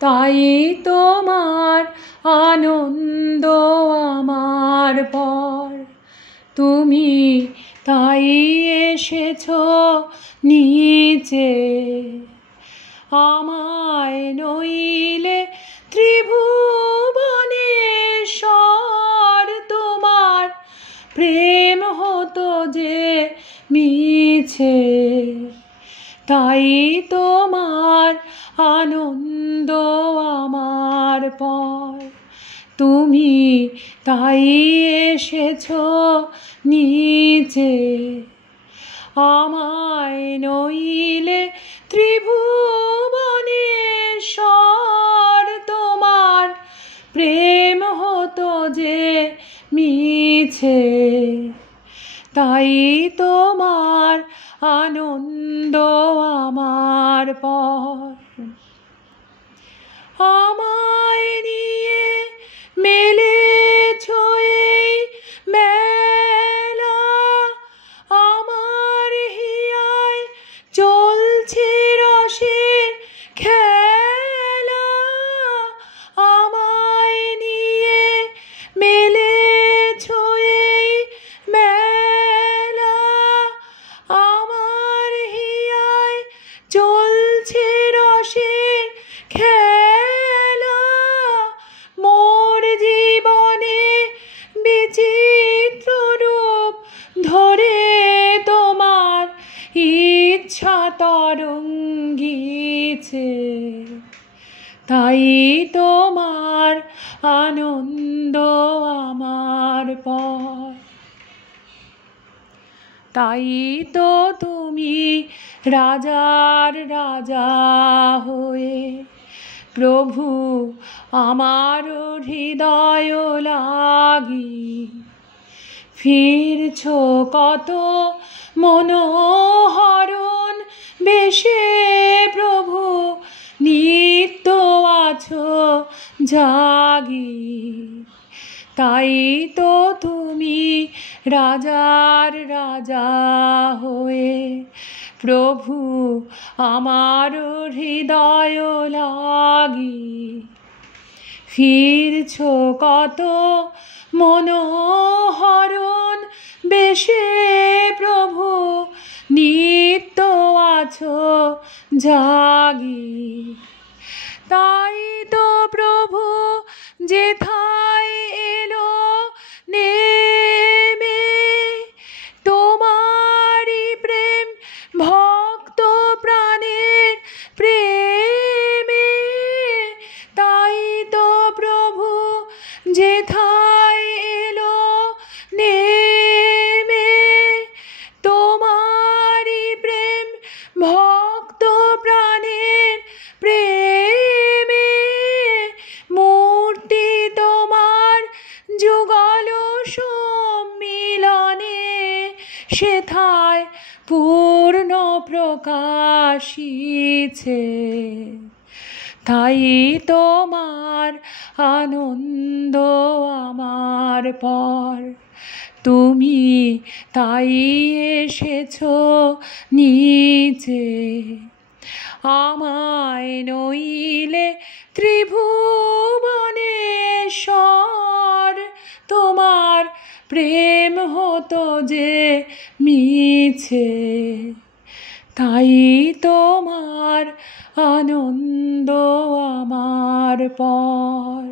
তাই তোমার আনন্দ আমার পর। তুমি তাই এসেছো নিচে, আমায় নইলে ত্রিভুবনেশ্বর। তোমার প্রেম হতো যে মিছে, তাই তোমার আনন্দ আমার পর। তুমি তাই এসেছো নিচে, আমায় নইলে ত্রিভুবনেশ্বর। তোমার প্রেম হতো যে মিছে, তাই তোমার আনন্দ আমার পর। আমায় নিয়ে মেলেছো এই মেলা, আমার হিয়ায় চলছে রসের খেলা। আমায় নিয়ে মেলেছো এই মেলা, আমার হিয়ায় চলছে রসের খেলা। মোর জীবনে বিচিত্র রূপ ধরে তোমার ইচ্ছা তরঙ্গিছে, তাই তোমার আনন্দ আমার পর। তাই তো তুমি রাজার রাজা হয়ে প্রভু আমার হৃদয় লাগি ফিরছো কত মনোহরণ বেশে। প্রভু নিত্য আছো জাগি, তাই তো তুমি রাজার রাজা হয়ে প্রভু আমার হৃদয় লাগি ফিরছো কত মনোহরণ বেশে। প্রভু নিত্য আছো জাগি, তাই তো প্রভু যেথায় এলো নেমে তোমারই প্রেম ভক্ত প্রাণের প্রেমে। তাই তো প্রভু যেথায় এলো নেমে তোমারই প্রেম ভক্ত প্রাণের প্রেমে। মূর্তি তোমার যুগল সম্মিলনে সেথায় পূর্ণ প্রকাশিছে, তাই তোমার আনন্দ আমার পর। তুমি তাই এসেছো নিচে, আমায় নইলে ত্রিভুবনেশ্বর। তোমার প্রেম হতো যে মিছে, তাই তোমার আনন্দ আমার পর।